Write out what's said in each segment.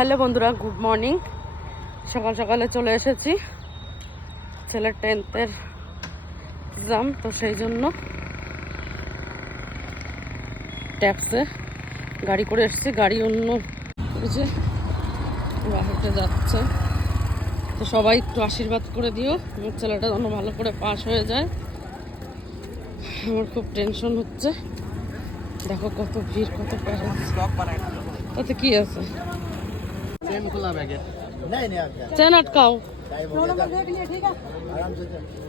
Hello বন্ধুরা, good morning. সকাল সকালে চলে এসেছি, ছেলের 10th-এর এক্সাম, তো সেই জন্য ট্যাক্সে গাড়ি করে এসেছি। গাড়ি অন্য করেছে, হেঁটে যাচ্ছে। তো সবাই একটু আশীর্বাদ করে দিও, আমার ছেলেটা যেন ভালো করে পাস হয়ে যায়। আমার খুব টেনশন হচ্ছে। দেখো কত ভিড়, কত প্যারা। তাতে কি আছে, চেন আটকাও,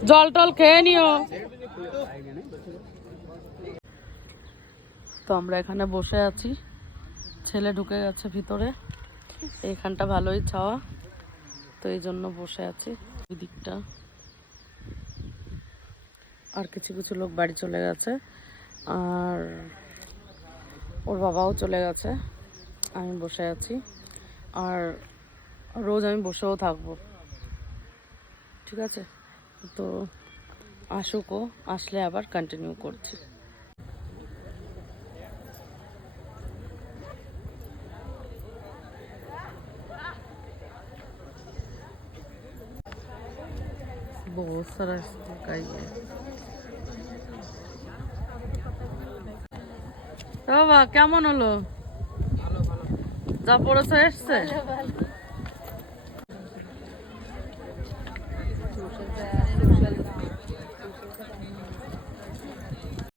জল টল খেয়ে নিও। তো আমরা এখানে বসে আছি, ছেলে ঢুকে গেছে ভিতরে। এইখানটা ভালোই ছাওয়া, তো এই জন্য বসে আছি। এই দিকটা আর কিছু কিছু লোক বাড়ি চলে গেছে, আর ওর বাবাও চলে গেছে। আমি বসে আছি, আর রোজ আমি বসেও থাকবো, ঠিক আছে? তো আসুকও, আসলে আবার কন্টিনিউ করছি। बहुत सारा का ही है। বাবা কেমন হলো? যা পড়েছে এসছে?